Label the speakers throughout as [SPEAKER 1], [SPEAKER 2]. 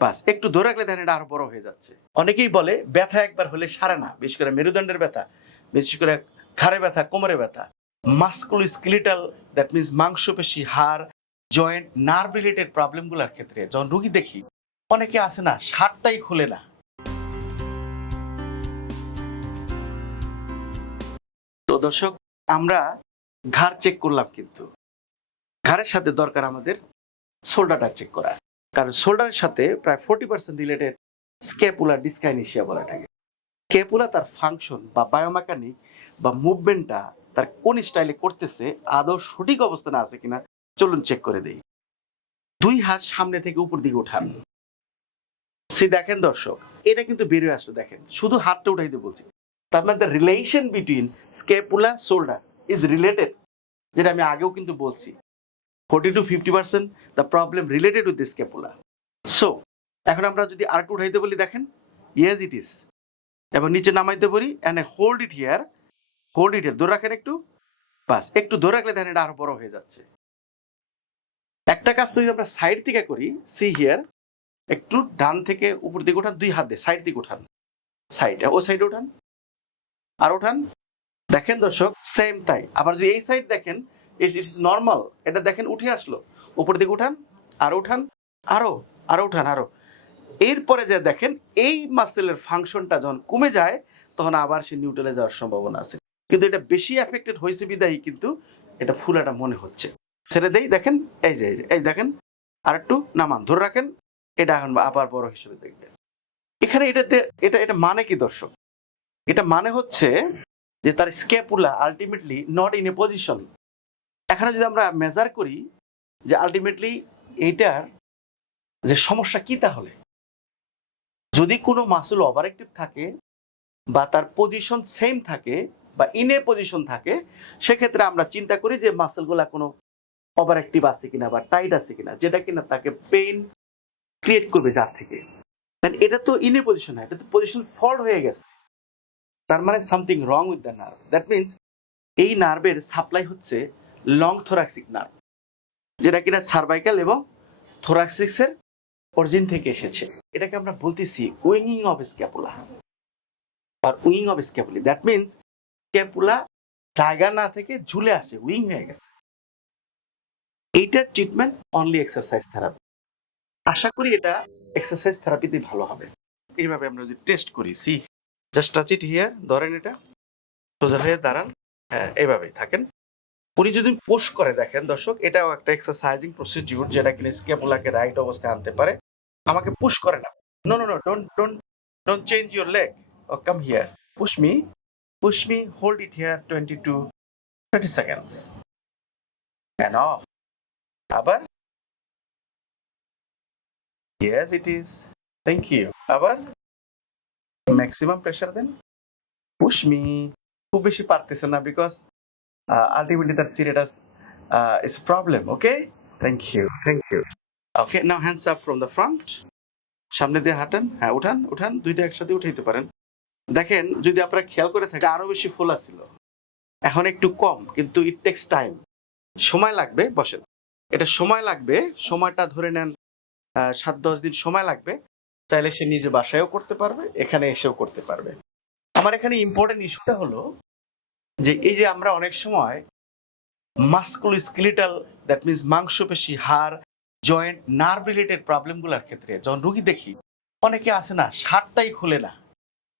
[SPEAKER 1] বাস, একটু ধরে রাখলে দেখেন এটা আরও বড় হয়ে যাচ্ছে। অনেকেই বলে, ব্যথা একবার হলে সারে না, বিশেষ করে মেরুদণ্ডের ব্যথা, বিশেষ করে ঘাড়ে ব্যথা, কোমরে ব্যথা। মাস্কুল স্কেলিটাল দ্যাট মিনস মাংসপেশি, হাড় জয়েন্ট নার্ভ রিলেটেড প্রবলেমগুলোর ক্ষেত্রে যখন রুগী দেখি, অনেকে আসে না শার্টটাই খুলে না। তো দর্শক, আমরা ঘাড় চেক করলাম কিন্তু। ঘাড়ের সাথে দরকার আমাদের শোল্ডারটা চেক করা। কারণ শোল্ডারের সাথে প্রায় forty percent related scapular dyskinesia বলা থাকে। স্কেপুলা তার ফাংশন বা বায়োমেকানিক বা মুভমেন্টটা তার কোন স্টাইলে করতেছে, আদৌ সঠিক অবস্থানে আছে কিনা, চলুন চেক করে দেই দুই হাত সামনে থেকে উপর দিকে উঠান সে দেখেন দর্শক, এটা কিন্তু বেরিয়ে আসলো, দেখেন, শুধু হাতটা উঠাইতে বলছি। তার মানে the relation between scapula shoulder is related যেটা আমি আগেও কিন্তু বলছি। Forty to fifty percent the problem related with this scapula so এখন আমরা যদি আরেকটু উঠাইতে বলি, দেখেন ইয়েস ইট ইস এবং নিচে নামাইতে বলি and hold it here hold it here ধরে রাখেন একটু, বাস, একটু ধরে রাখলে দেখেন এটা আরও বড় হয়ে যাচ্ছে। একটা কাজ যদি আমরা সাইড থেকে করি সি হিয়ার একটু ডান থেকে উপর দিকে উঠান দুই হাত দিয়ে সাইড দিকে উঠান সাইড ও সাইডে উঠান আর উঠান দেখেন দর্শক সেম তাই। আবার যদি এই সাইড দেখেন ইটস নর্মাল এটা দেখেন, উঠে আসলো। উপর দিকে উঠান, আর উঠান, আরও আরও উঠান, আরও। এরপরে যে দেখেন, এই মাসেলের ফাংশনটা যখন কমে যায়, তখন আবার সে নিউট্রালে যাওয়ার সম্ভাবনা আছে। কিন্তু এটা বেশি এফেক্টেড হয়েছে বিদায়ী, কিন্তু এটা ফুলাটা মনে হচ্ছে। ছেড়ে দেই, দেখেন, এই যে, এই দেখেন আর একটু নামান, ধরে রাখেন, এটা এখন আবার বড় হিসেবে দেখবেন। এখানে এটাতে, এটা এটা মানে কি দর্শক? এটা মানে হচ্ছে যে তার scapula ultimately not in a position এখানে যদি আমরা মেজার করি যে আলটিমেটলি এইটার যে সমস্যা কি তাহলে? যদি কোনো মাসুল ওভার অ্যাক্টিভ থাকে বা তার পজিশন সেম থাকে বা ইন পজিশন থাকে, সেক্ষেত্রে আমরা চিন্তা করি যে মাসেলগুলা কোনো ওভার অ্যাক্টিভ আছে কিনা বা টাইট আছে কিনা, যেটা কিনা তাকে পেইন ক্রিয়েট করবে যার থেকে। এটা তো ইন পজিশন না, এটা তো পজিশন ফল্ট হয়ে গেছে। তার মানে something wrong with the nerve that means এই নার্ভের সাপ্লাই হচ্ছে লং থোরাক্সিক নার্ভ যেটা কিনা সার্ভাইকাল এবং থোরাক্সিক্সের অরিজিন থেকে এসেছে। এটাকে আমরা বলতেছি winging of scapula. R wing of scapulae that means scapula জায়গা না থেকে ঝুলে আসে, উইং হয়ে গেছে। এইটার ট্রিটমেন্ট অনলি এক্সারসাইজ থেরাপি আশা করি এটা এক্সারসাইজ থেরাপিতে ভালো হবে। এইভাবে আমরা যদি টেস্ট করি see just touch it here ধরেন এটা। সোজা হয়ে দাঁড়ান হ্যাঁ এইভাবেই থাকেন। উনি যদি পুশ করে দেখেন দর্শক এটাও একটা এক্সারসাইজিং প্রসিডিউর যেটা কিনা স্ক্যাপুলাকে রাইট অবস্থায় আনতে পারে। আমাকে পুশ করে না। No no no don't don't don't change your leg come here push me push me hold it here twenty to thirty seconds and off আবার? Yes, it is Thank you আবার? Maximum pressure দেন। Push me খুব বেশি পারতেছে না because ultimately তার serious is problem okay thank you thank you okay now hands up from the front সামনে দিয়ে হাঁটেন হ্যাঁ উঠান উঠান দুইটা একসাথে উঠাইতে পারেন। দেখেন যদি আপনারা খেয়াল করে থাকেন আরও বেশি ফোলা ছিল এখন একটু কম কিন্তু ইট টেক্স টাইম সময় লাগবে বসেন। এটা সময় লাগবে সময়টা ধরে নেন সাত দশ দিন সময় লাগবে। চাইলে সে নিজে বাসায়ও করতে পারবে এখানে এসেও করতে পারবে। আমার এখানে ইম্পর্টেন্ট ইস্যুটা হলো যে এই যে আমরা অনেক সময় মাস্কুল স্কেলিটাল দ্যাট মিনস মাংসপেশি, হাড় জয়েন্ট নার্ভ রিলেটেড প্রবলেমগুলোর ক্ষেত্রে, যখন রুগী দেখি, অনেকে আসে না শার্টটাই খুলে না।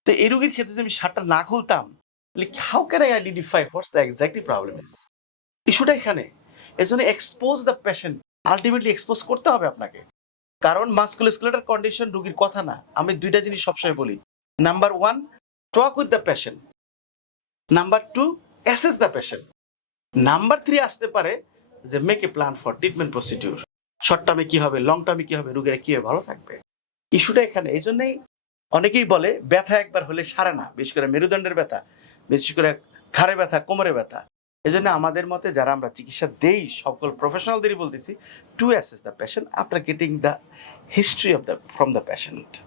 [SPEAKER 1] তো এই রুগীর ক্ষেত্রে যদি আমি শার্টটা না খুলতাম how can I identify what's the exactly problem is ইস্যুটা এখানে। এর জন্য expose the patient ultimately expose করতে হবে আপনাকে। কারণ মাস্কুলোস্কুলেটার কন্ডিশন রুগীর কথা না। আমি দুইটা জিনিস সবসময় বলি। Number one talk with the patient number two assess the patient number three আসতে পারে যে make a plan for treatment procedure short টার্মে কী হবে লং টার্মে কী হবে, রুগীরা কি ভালো থাকবে। ইস্যুটা এখানে এই জন্যই অনেকেই বলে ব্যথা একবার হলে সারে না, বিশেষ করে মেরুদণ্ডের ব্যথা, বিশেষ করে ঘাড়ে ব্যথা, কোমরে ব্যথা। এই জন্য আমাদের মতে যারা আমরা চিকিৎসা দেই, সকল প্রফেশনালদেরই বলতেছি to assess the patient after getting the history of the from the patient